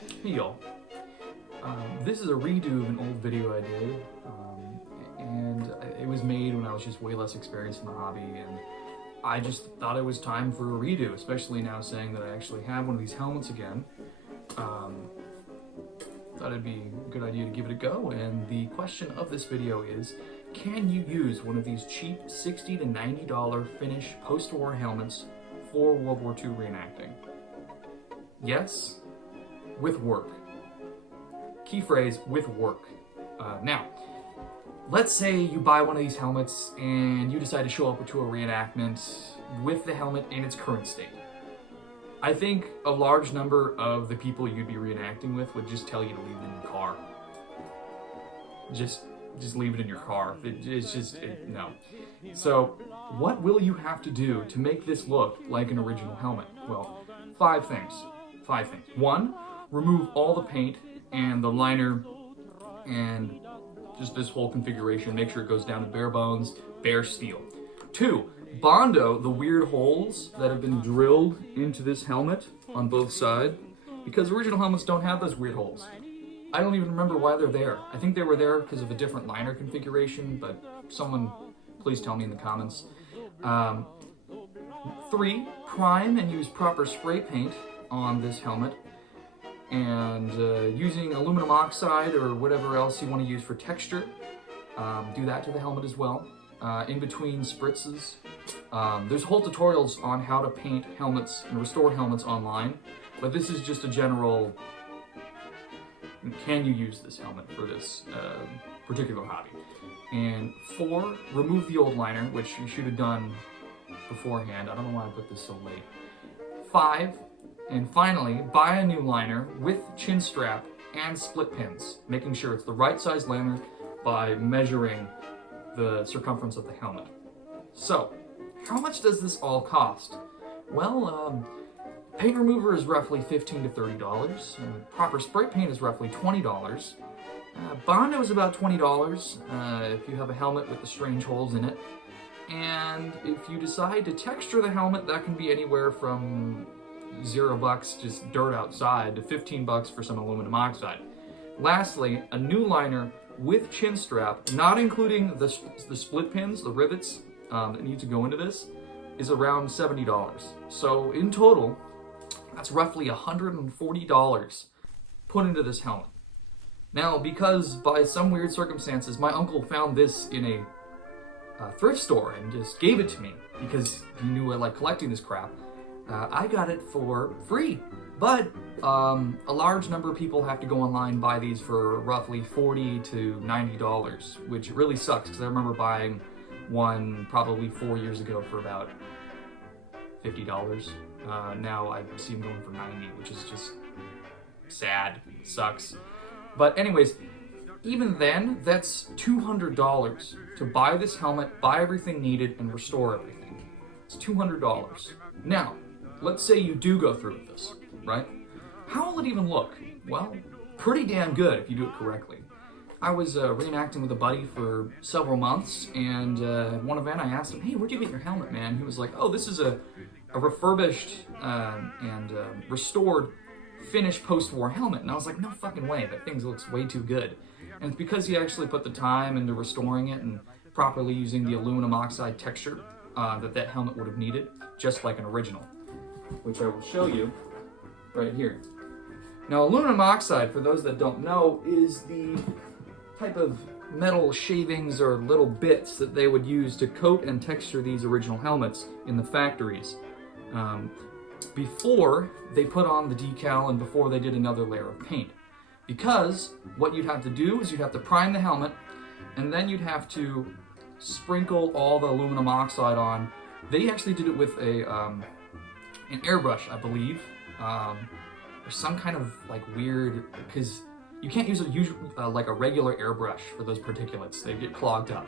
Hey y'all, this is a redo of an old video I did, and it was made when I was just way less experienced in the hobby, and I just thought it was time for a redo, especially now saying that I actually have one of these helmets again. Thought it'd be a good idea to give it a go, and the question of this video is, can you use one of these cheap $60 to $90 Finnish post-war helmets for World War II reenacting? Yes, with work. Key phrase, with work. Now, let's say you buy one of these helmets and you decide to show up to a reenactment with the helmet in its current state. I think a large number of the people you'd be reenacting with would just tell you to leave it in your car. Just leave it in your car. No. So, what will you have to do to make this look like an original helmet? Well, five things. One, remove all the paint and the liner and just this whole configuration. Make sure it goes down to bare bones, bare steel. Two, Bondo the weird holes that have been drilled into this helmet on both sides, because original helmets don't have those weird holes. I don't even remember why they're there. I think they were there because of a different liner configuration, but someone please tell me in the comments. Three, prime and use proper spray paint on this helmet, and using aluminum oxide or whatever else you want to use for texture. Do that to the helmet as well. In between spritzes. There's whole tutorials on how to paint helmets and restore helmets online, but this is just a general, can you use this helmet for this particular hobby? And four, remove the old liner, which you should have done beforehand. I don't know why I put this so late. Five, and finally, buy a new liner with chin strap and split pins, making sure it's the right size liner by measuring the circumference of the helmet. So, how much does this all cost? Well, paint remover is roughly $15 to $30. Proper spray paint is roughly $20. Bondo is about $20 if you have a helmet with the strange holes in it. And if you decide to texture the helmet, that can be anywhere from $0, just dirt outside, to $15 for some aluminum oxide. Lastly, a new liner with chin strap, not including the split pins, the rivets that need to go into this, is around $70. So in total, that's roughly $140 put into this helmet. Now, because by some weird circumstances, my uncle found this in a thrift store and just gave it to me because he knew I like collecting this crap, I got it for free. But a large number of people have to go online and buy these for roughly $40 to $90, which really sucks because I remember buying one probably 4 years ago for about $50. Now I see them going for $90, which is just sad. It sucks. But anyways, even then, that's $200 to buy this helmet, buy everything needed, and restore everything. It's $200. Now, let's say you do go through with this, right? How will it even look? Well, pretty damn good if you do it correctly. I was reenacting with a buddy for several months, and at one event I asked him, hey, where'd you get your helmet, man? He was like, oh, this is a refurbished and restored Finnish post-war helmet. And I was like, no fucking way, that thing looks way too good. And it's because he actually put the time into restoring it and properly using the aluminum oxide texture that helmet would have needed, just like an original, which I will show you right here. Now, aluminum oxide, for those that don't know, is the type of metal shavings or little bits that they would use to coat and texture these original helmets in the factories before they put on the decal and before they did another layer of paint. Because what you'd have to do is you'd have to prime the helmet, and then you'd have to sprinkle all the aluminum oxide on. They actually did it with an airbrush, I believe, or some kind of like weird, because you can't use like a regular airbrush for those particulates. They get clogged up.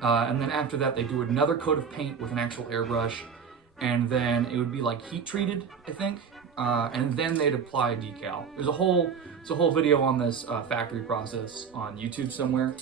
And then after that, they do another coat of paint with an actual airbrush, and then it would be like heat treated, I think. And then they'd apply decal. There's a whole video on this factory process on YouTube somewhere.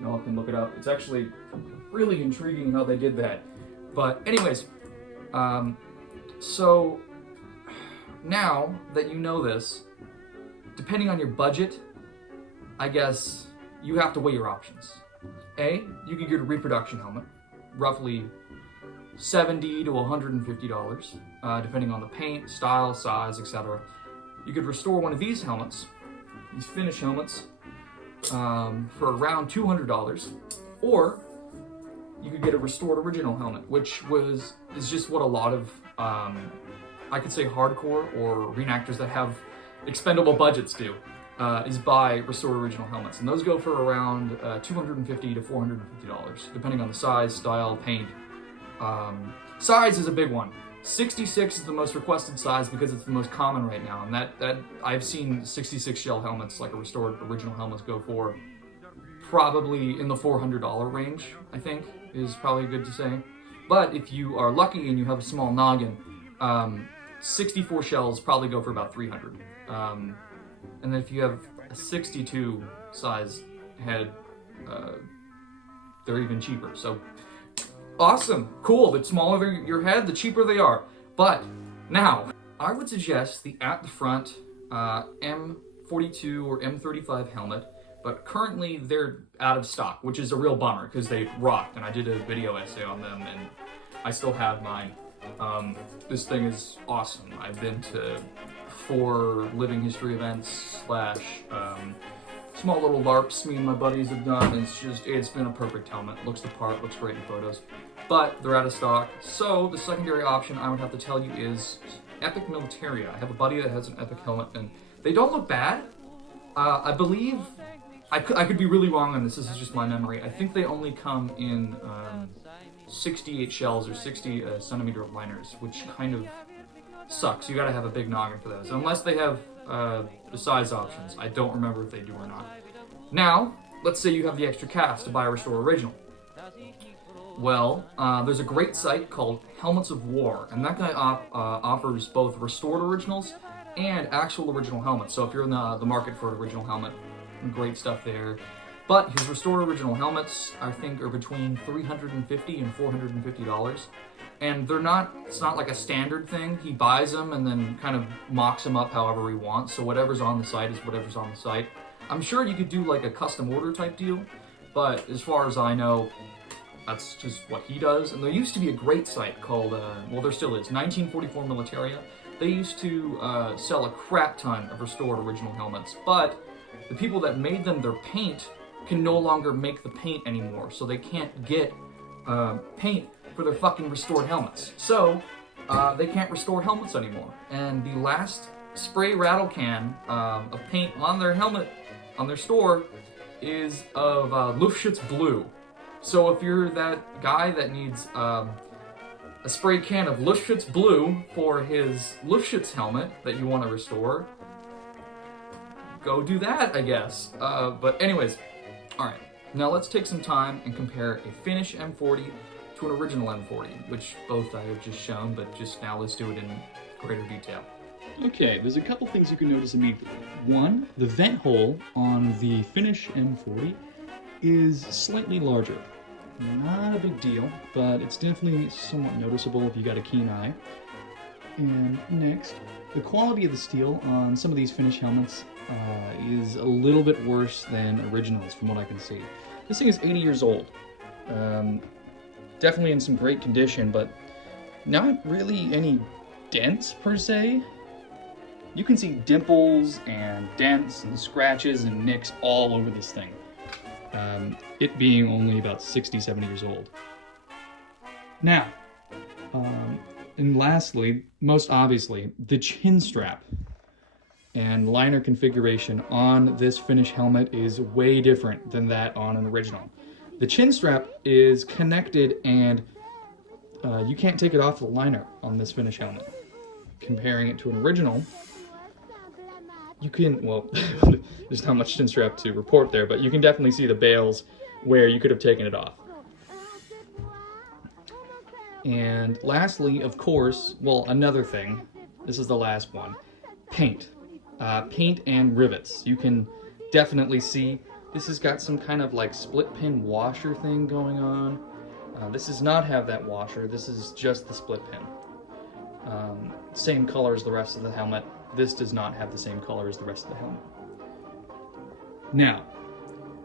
You all can look it up. It's actually really intriguing how they did that. But anyways, so now that you know this, depending on your budget, I guess you have to weigh your options. A, you could get a reproduction helmet, roughly $70 to $150, depending on the paint, style, size, etc. You could restore one of these helmets, these Finnish helmets, for around $200, or you could get a restored original helmet, which is just what a lot of, I could say hardcore or reenactors that have expendable budgets do, is buy restored original helmets. And those go for around $250 to $450, depending on the size, style, paint. Size is a big one. 66 is the most requested size because it's the most common right now, and that I've seen 66 shell helmets, like a restored original helmets, go for probably in the $400 range, I think, is probably good to say. But if you are lucky and you have a small noggin, 64 shells probably go for about $300. And then if you have a 62 size head, they're even cheaper. So awesome, cool. The smaller your head, the cheaper they are. But now, I would suggest the at the front M42 or M35 helmet, but currently they're out of stock, which is a real bummer because they rocked, and I did a video essay on them, and I still have mine. This thing is awesome. I've been to 4 living history events / small little LARPs me and my buddies have done, and it's been a perfect helmet. Looks the part, looks great in photos. But they're out of stock, so the secondary option I would have to tell you is Epic Militaria. I have a buddy that has an Epic helmet, and they don't look bad. I believe, I could be really wrong on this is just my memory. I think they only come in 68 shells or 60 centimeter liners, which kind of sucks. You gotta have a big noggin for those, unless they have the size options. I don't remember if they do or not. Now, let's say you have the extra cash to buy a Restore Original. Well, there's a great site called Helmets of War, and that guy offers both restored originals and actual original helmets. So if you're in the market for an original helmet, great stuff there. But his restored original helmets, I think, are between $350 and $450. And it's not like a standard thing. He buys them and then kind of mocks them up however he wants. So whatever's on the site is whatever's on the site. I'm sure you could do like a custom order type deal, but as far as I know, that's just what he does. And there used to be a great site called, well, there still is, 1944 Militaria. They used to sell a crap ton of restored original helmets, but the people that made them, their paint, can no longer make the paint anymore, so they can't get paint for their fucking restored helmets. So they can't restore helmets anymore. And the last spray rattle can of paint on their helmet, on their store, is of Luftschutz Blue. So if you're that guy that needs a spray can of Luftschutz Blue for his Luftschutz helmet that you want to restore, go do that, I guess. But anyways, alright. Now let's take some time and compare a Finnish M40 to an original M40, which both I have just shown, but just now let's do it in greater detail. Okay, there's a couple things you can notice immediately. One, the vent hole on the Finnish M40 is slightly larger. Not a big deal, but it's definitely somewhat noticeable if you got a keen eye. And next, the quality of the steel on some of these Finnish helmets is a little bit worse than originals from what I can see. This thing is 80 years old. Definitely in some great condition, but not really any dents per se. You can see dimples and dents and scratches and nicks all over this thing. It being only about 60, 70 years old. Now, and lastly, most obviously, the chin strap and liner configuration on this Finnish helmet is way different than that on an original. The chin strap is connected and you can't take it off the liner on this Finnish helmet. Comparing it to an original, you can, well, there's not much chin strap to report there, but you can definitely see the bails where you could have taken it off. And lastly, of course, well, another thing, this is the last one, paint. Paint and rivets. You can definitely see this has got some kind of like split pin washer thing going on. This does not have that washer, this is just the split pin. Same color as the rest of the helmet. this does not have the same color as the rest of the helmet. Now,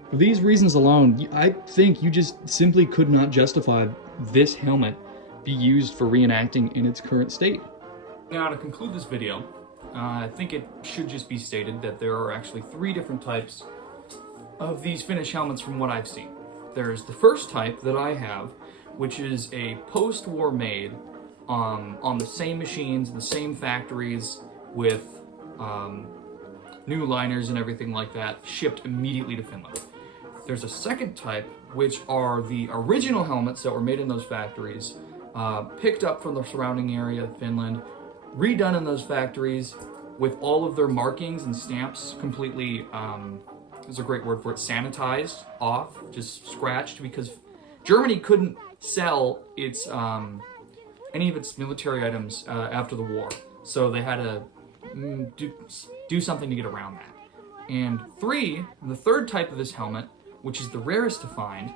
for these reasons alone, I think you just simply could not justify this helmet be used for reenacting in its current state. Now, to conclude this video, I think it should just be stated that there are actually 3 different types of these Finnish helmets from what I've seen. There's the first type that I have, which is a post-war made on the same machines, the same factories, with new liners and everything like that, shipped immediately to Finland. There's a second type, which are the original helmets that were made in those factories, picked up from the surrounding area of Finland, redone in those factories with all of their markings and stamps completely, there's a great word for it, sanitized off, just scratched, because Germany couldn't sell its any of its military items after the war, so they had to do something to get around that. And the third type of this helmet, which is the rarest to find,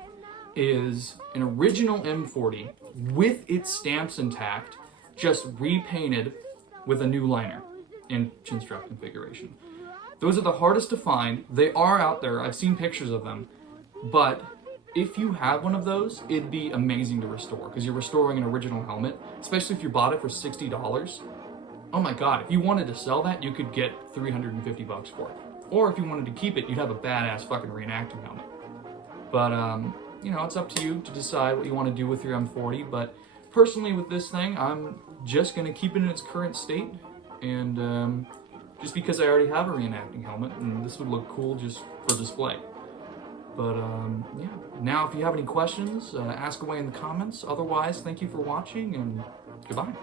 is an original M40 with its stamps intact, just repainted with a new liner in chin strap configuration. Those are the hardest to find. They are out there. I've seen pictures of them. But if you have one of those, it'd be amazing to restore, because you're restoring an original helmet, especially if you bought it for $60. Oh my god, if you wanted to sell that, you could get $350 for it. Or if you wanted to keep it, you'd have a badass fucking reenacting helmet. But, you know, it's up to you to decide what you want to do with your M40, but personally with this thing, I'm just going to keep it in its current state, and just because I already have a reenacting helmet, and this would look cool just for display. But, yeah. Now, if you have any questions, ask away in the comments. Otherwise, thank you for watching, and goodbye.